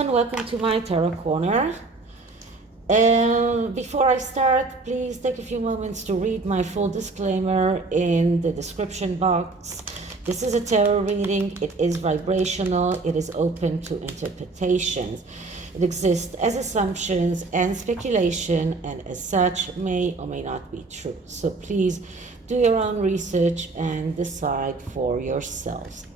and welcome to my Tarot Corner. Before I start, please take a few moments to read my full disclaimer in the description box. This is a tarot reading. It is vibrational. It is open to interpretations. It exists as assumptions and speculation, and as such may or may not be true. So please do your own research and decide for yourselves.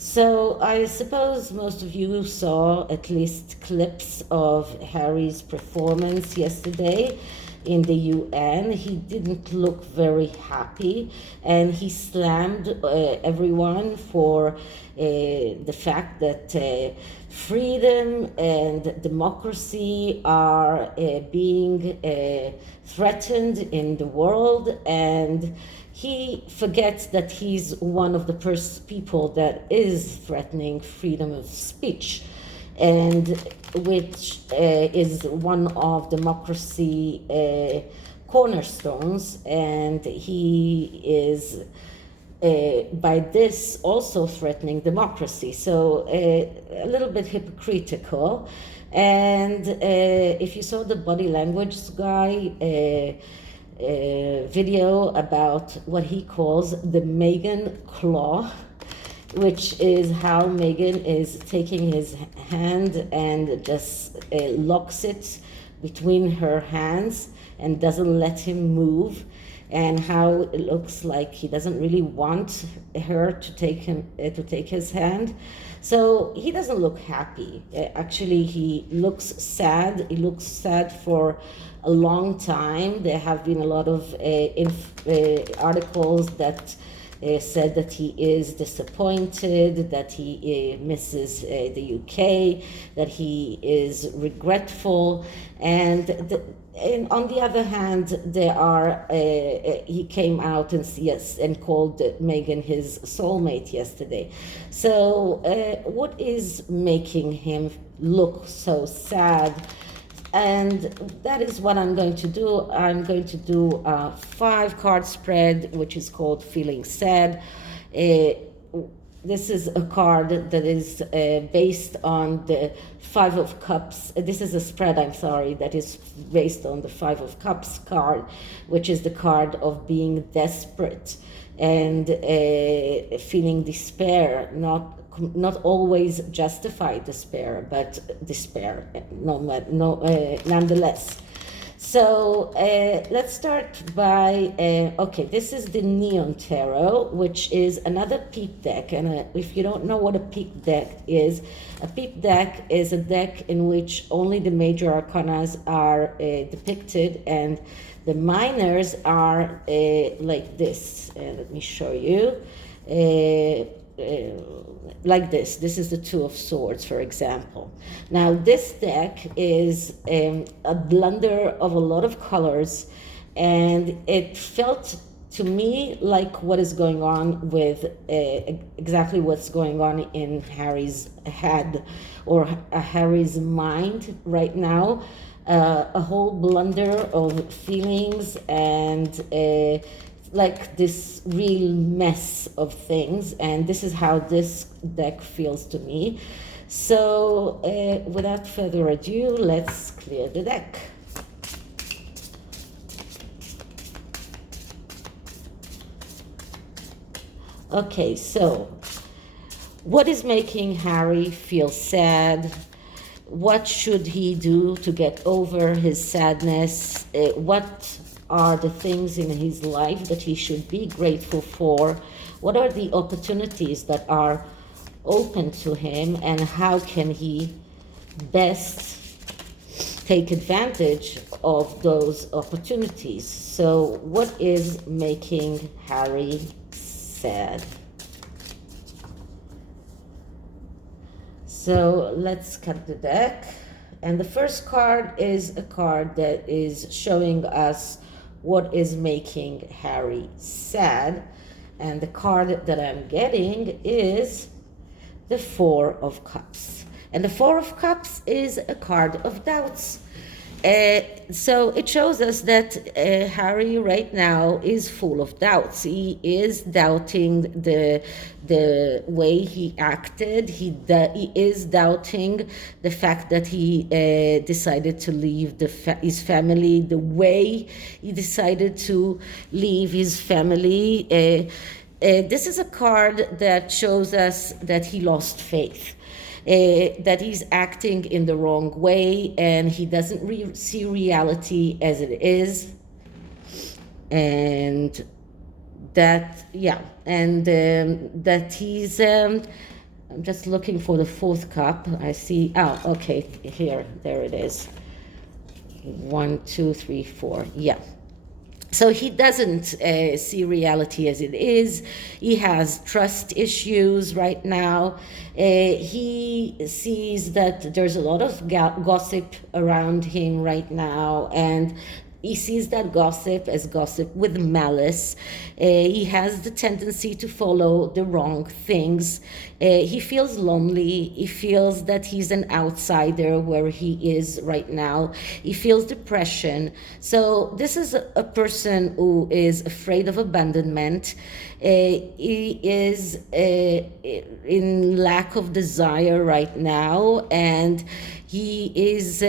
So I suppose most of you saw at least clips of Harry's performance yesterday in the UN. He didn't look very happy, and he slammed everyone for the fact that freedom and democracy are being threatened in the world, and he forgets that he's one of the people that is threatening freedom of speech, and which is one of democracy cornerstones, and he is by this also threatening democracy. So a little bit hypocritical. And if you saw the body language guy video about what he calls the Meghan claw, which is how Meghan is taking his hand and just locks it between her hands and doesn't let him move, and how it looks like he doesn't really want her to take his hand. So he doesn't look happy. Actually, he looks sad. He looks sad for a long time. There have been a lot of articles that said that he is disappointed, that he misses the UK, that he is regretful, and on the other hand, there are he came out and called Meghan his soulmate yesterday. So what is making him look so sad? And that is what I'm going to do. I'm going to do a 5-card spread, which is called Feeling Sad. This is a card that is based on the 5 of Cups. This is a spread, I'm sorry, that is based on the 5 of Cups card, which is the card of being desperate and feeling despair, not always justified despair, but despair nonetheless. So let's start by, okay, this is the Neon Tarot, which is another peep deck. And if you don't know what a peep deck is a deck in which only the major arcanas are depicted, and the minors are like this. Let me show you. Like this. This is the 2 of Swords, for example. Now, this deck is a blunder of a lot of colors, and it felt to me like what is going on with exactly what's going on in Harry's head or Harry's mind right now. A whole blunder of feelings and like this real mess of things, and this is how this deck feels to me. So without further ado, let's clear the deck. Okay, so what is making Harry feel sad? What should he do to get over his sadness? What are the things in his life that he should be grateful for? What are the opportunities that are open to him, and how can he best take advantage of those opportunities? So what is making Harry sad? So let's cut the deck. And the first card is a card that is showing us what is making Harry sad. And the card that I'm getting is the 4 of Cups. And the 4 of Cups is a card of doubts. So it shows us that Harry right now is full of doubts. He is doubting the way he acted. He is doubting the fact that he decided to leave his family, the way he decided to leave his family. This is a card that shows us that he lost faith. That he's acting in the wrong way and he doesn't see reality as it is, and that that he's I'm just looking for the fourth cup. I see, okay, there it is. 1, 2, 3, 4. So he doesn't see reality as it is. He has trust issues right now. He sees that there's a lot of gossip around him right now, and he sees that gossip as gossip with malice. He has the tendency to follow the wrong things. He feels lonely. He feels that he's an outsider where he is right now. He feels depression. So this is a person who is afraid of abandonment. He is in lack of desire right now, and he is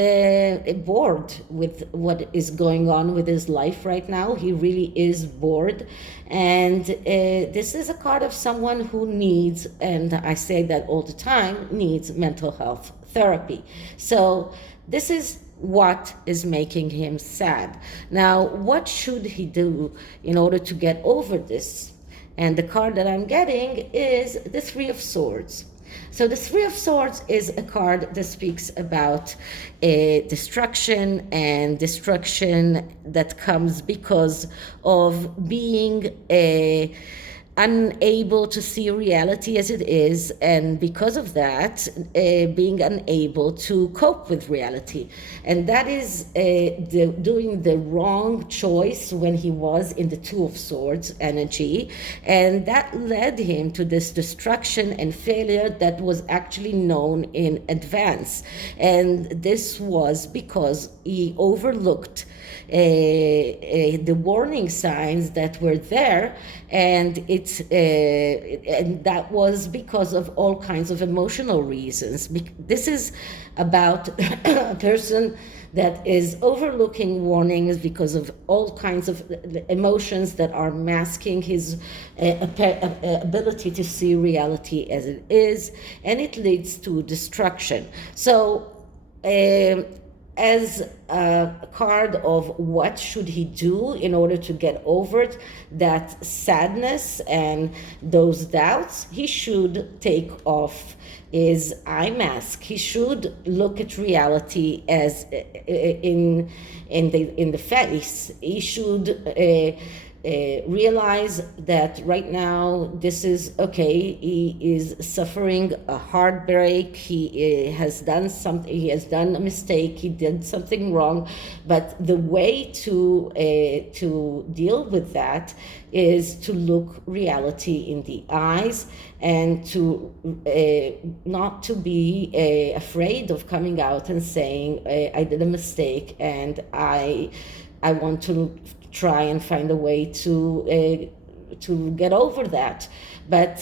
bored with what is going on with his life right now. He really is bored. And this is a card of someone who needs, and I say that all the time, needs mental health therapy. So this is what is making him sad. Now, what should he do in order to get over this? And the card that I'm getting is the Three of Swords. So the Three of Swords is a card that speaks about destruction, and destruction that comes because of being unable to see reality as it is, and because of that, being unable to cope with reality. And that is doing the wrong choice when he was in the Two of Swords energy, and that led him to this destruction and failure that was actually known in advance. And this was because he overlooked the warning signs that were there, and and that was because of all kinds of emotional reasons. This is about a person that is overlooking warnings because of all kinds of emotions that are masking his ability to see reality as it is, and it leads to destruction. So as a card of what should he do in order to get over that sadness and those doubts, he should take off his eye mask. He should look at reality as in the face. He should realize that right now this is okay. He is suffering a heartbreak. He has done something. He has done a mistake. He did something wrong. But the way to deal with that is to look reality in the eyes, and to not to be afraid of coming out and saying, I did a mistake, and I want to try and find a way to get over that. But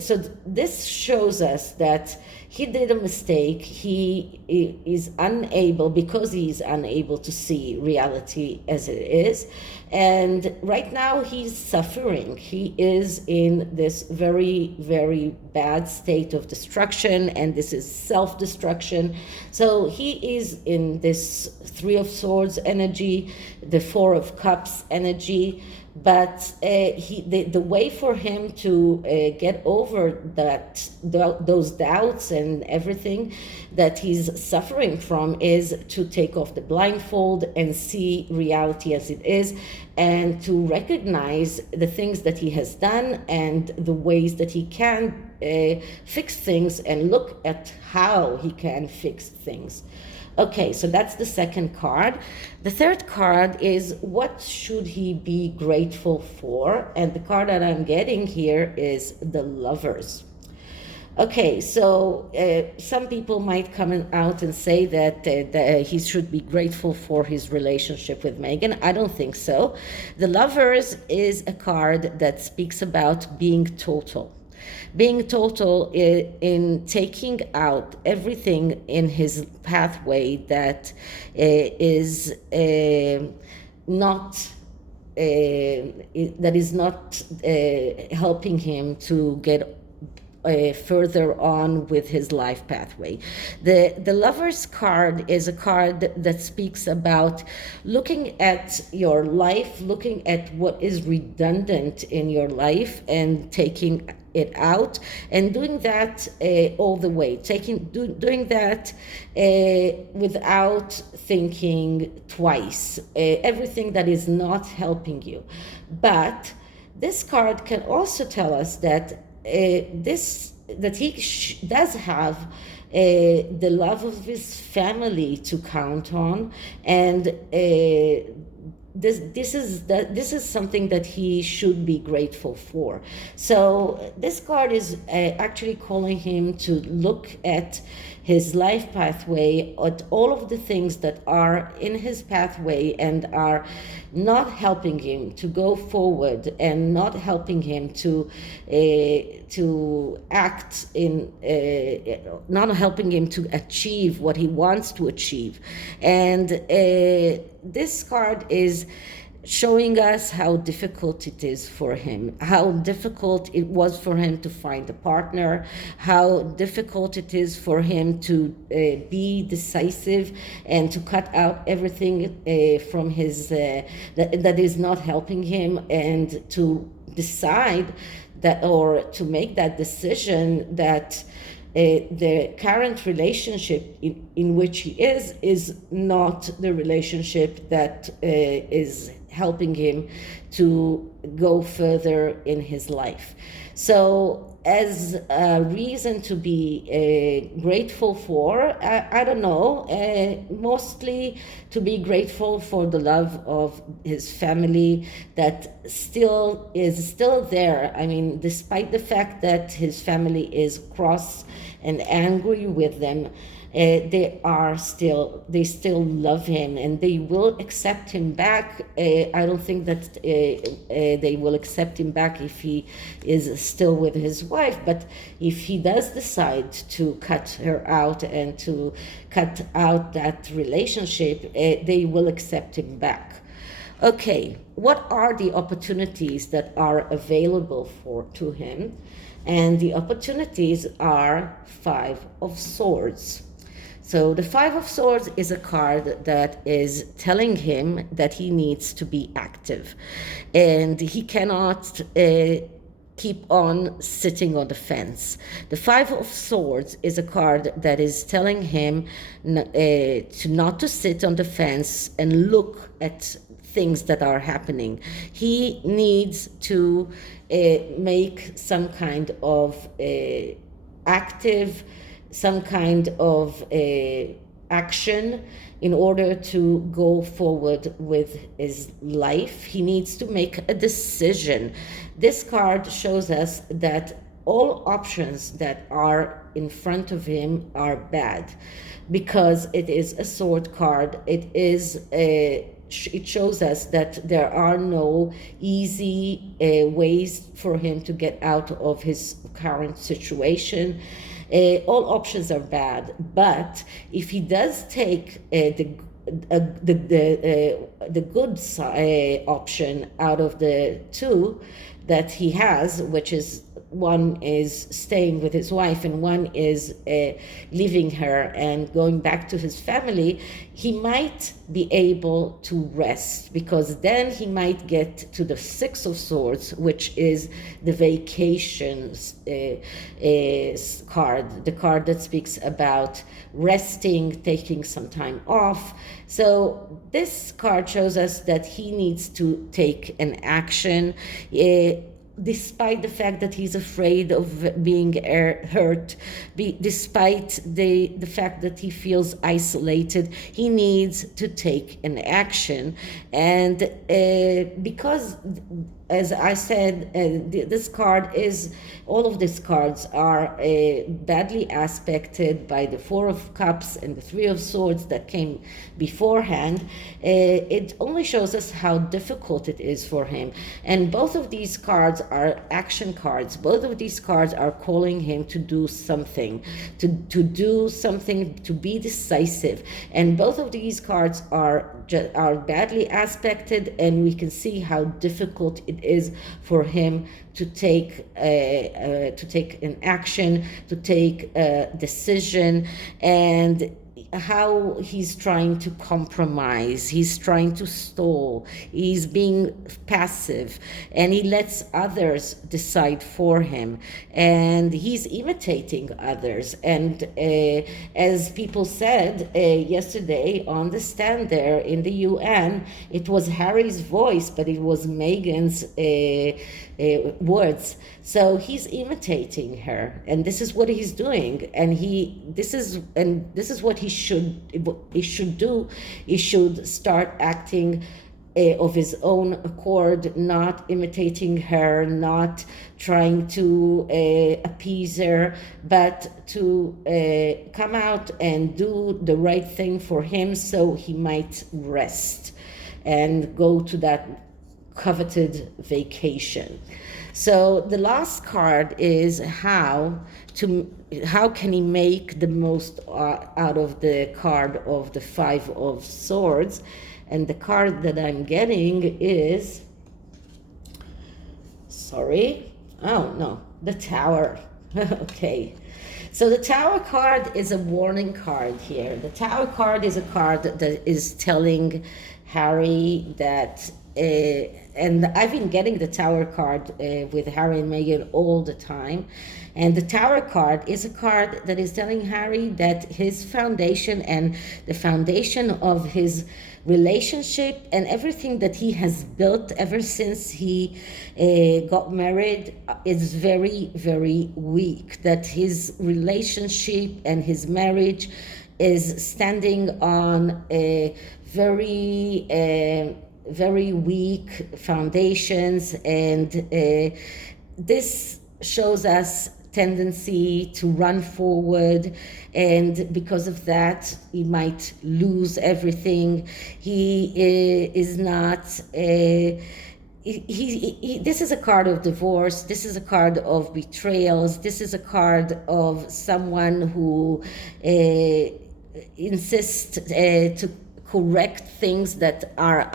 so this shows us that he did a mistake. He is unable, because he is unable to see reality as it is. And right now he's suffering. He is in this very, very bad state of destruction, and this is self-destruction. So he is in this Three of Swords energy, the Four of Cups energy. But the way for him to get over those doubts and everything that he's suffering from is to take off the blindfold and see reality as it is, and to recognize the things that he has done and the ways that he can fix things, and look at how he can fix things. Okay, so that's the second card. The third card is, what should he be grateful for? And the card that I'm getting here is the Lovers. Okay, so some people might come out and say that he should be grateful for his relationship with Meghan. I don't think so. The Lovers is a card that speaks about being total. Being total in taking out everything in his pathway that is not that is not helping him to get further on with his life pathway. The Lover's card is a card that speaks about looking at your life, looking at what is redundant in your life and taking it out, and doing that all the way, doing that without thinking twice, everything that is not helping you. But this card can also tell us that that he does have the love of his family to count on, and this is something that he should be grateful for. So this card is actually calling him to look at his life pathway, at all of the things that are in his pathway and are not helping him to go forward and not helping him to act in, not helping him to achieve what he wants to achieve. And this card is showing us how difficult it is for him, how difficult it was for him to find a partner, how difficult it is for him to be decisive and to cut out everything from his that is not helping him, and to decide that, or to make that decision that the current relationship in which he is not the relationship that is helping him to go further in his life. So as a reason to be grateful for, I don't know, mostly to be grateful for the love of his family that is still there. I mean, despite the fact that his family is cross and angry with them, they still love him, and they will accept him back. I don't think that they will accept him back if he is still with his wife, but if he does decide to cut her out and to cut out that relationship, they will accept him back. Okay, what are the opportunities that are available to him? And the opportunities are Five of Swords. So the Five of Swords is a card that is telling him that he needs to be active, and he cannot keep on sitting on the fence. The Five of Swords is a card that is telling him not to sit on the fence and look at things that are happening. He needs to make some kind of some kind of action in order to go forward with his life. He needs to make a decision. This card shows us that all options that are in front of him are bad, because it is a sword card. It shows us that there are no easy ways for him to get out of his current situation. All options are bad, but if he does take the good option out of the two that he has, which is one is staying with his wife and one is leaving her and going back to his family, he might be able to rest, because then he might get to the Six of Swords, which is the vacations card, the card that speaks about resting, taking some time off. So this card shows us that he needs to take an action. Despite the fact that he's afraid of being hurt, despite the fact that he feels isolated, he needs to take an action. And because as I said, this card is, all of these cards are badly aspected by the Four of Cups and the Three of Swords that came beforehand. It only shows us how difficult it is for him. And both of these cards are action cards. Both of these cards are calling him to do something, to do something, to be decisive. And both of these cards are badly aspected, and we can see how difficult it is for him to take an action, to take a decision, and how he's trying to compromise, he's trying to stall, he's being passive, and he lets others decide for him, and he's imitating others. And as people said yesterday on the stand there in the UN, it was Harry's voice, but it was Meghan's words. So he's imitating her, and this is what he's doing, and this is what he should do. He should start acting of his own accord, not imitating her, not trying to appease her, but to come out and do the right thing for him, so he might rest and go to that coveted vacation. So the last card is how can he make the most out of the card of the Five of Swords. And the card that I'm getting is, the Tower. Okay, so the Tower card is a warning card here. The Tower card is a card that is telling Harry that and I've been getting the Tower card with Harry and Meghan all the time. And the Tower card is a card that is telling Harry that his foundation and the foundation of his relationship and everything that he has built ever since he got married is very, very weak. That his relationship and his marriage is standing on a very weak foundations, and this shows us tendency to run forward, and because of that he might lose everything. He is not this is a card of divorce, this is a card of betrayals, this is a card of someone who insists to correct things that are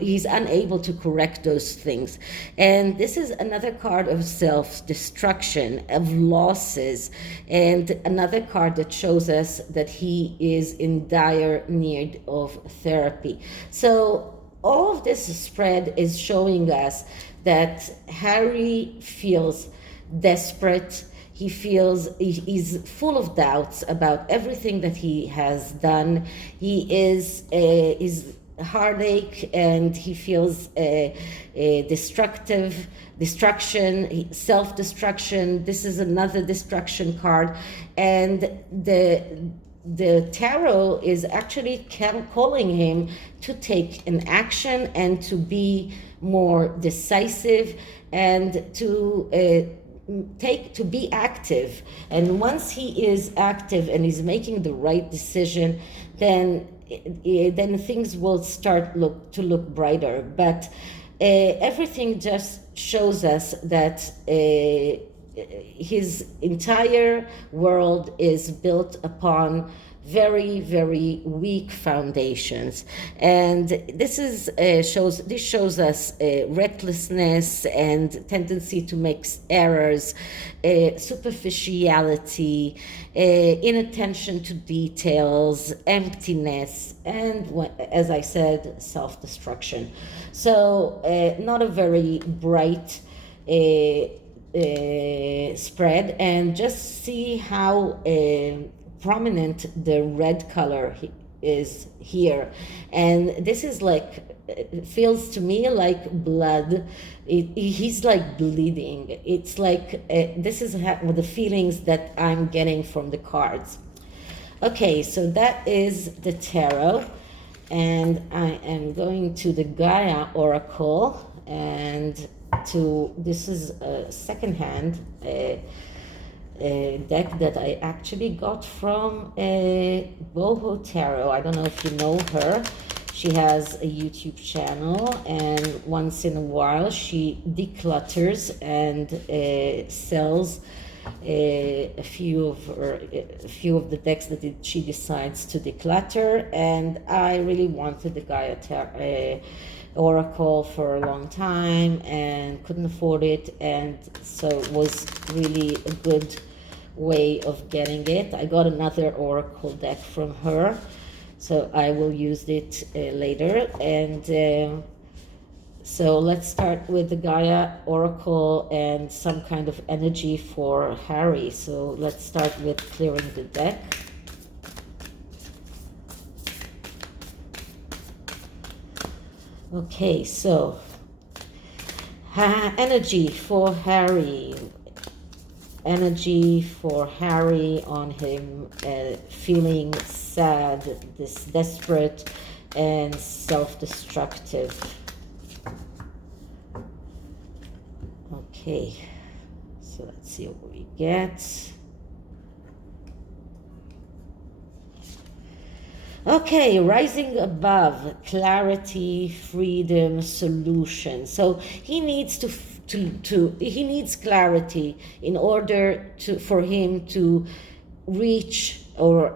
he's unable to correct those things. And this is another card of self-destruction, of losses, and another card that shows us that he is in dire need of therapy. So all of this spread is showing us that Harry feels desperate. He feels he's full of doubts about everything that he has done. He is heartache, and he feels destruction, self-destruction. This is another destruction card, and the tarot is actually calling him to take an action and to be more decisive and to be active. And once he is active and is making the right decision, then things will start to look brighter. But everything just shows us that his entire world is built upon very, very weak foundations, and this shows us recklessness and tendency to make errors, superficiality, inattention to details, emptiness, and, as I said, self-destruction. So not a very bright spread, and just see how prominent the red color is here. And this is like, it feels to me like blood. He's like bleeding. It's like this is the feelings that I'm getting from the cards. Okay, so that is the tarot. and I am going to the Gaia Oracle, and this is a secondhand deck that I actually got from Boho Tarot. I don't know if you know her. She has a YouTube channel, and once in a while she declutters and sells a few of the decks that she decides to declutter. And I really wanted the Gaia Oracle for a long time and couldn't afford it, and so it was really a good way of getting it. I got another Oracle deck from her, so I will use it later. And so let's start with the Gaia Oracle and some kind of energy for Harry. So let's start with clearing the deck. Okay, so energy for Harry. Energy for Harry on him feeling sad, desperate, and self-destructive. Okay, so let's see what we get. Okay, rising above, clarity, freedom, solution. So he needs he needs clarity in order for him to reach or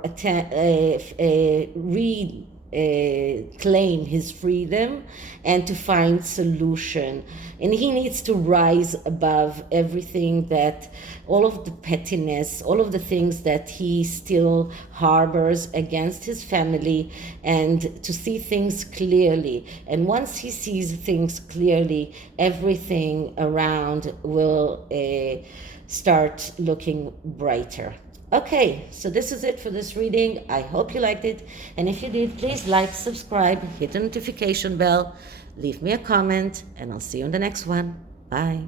claim his freedom and to find solution. And he needs to rise above everything, that all of the pettiness, all of the things that he still harbors against his family, and to see things clearly. And once he sees things clearly, everything around will start looking brighter. Okay, so this is it for this reading. I hope you liked it, and if you did, please like, subscribe, hit the notification bell, leave me a comment, and I'll see you in the next one. Bye.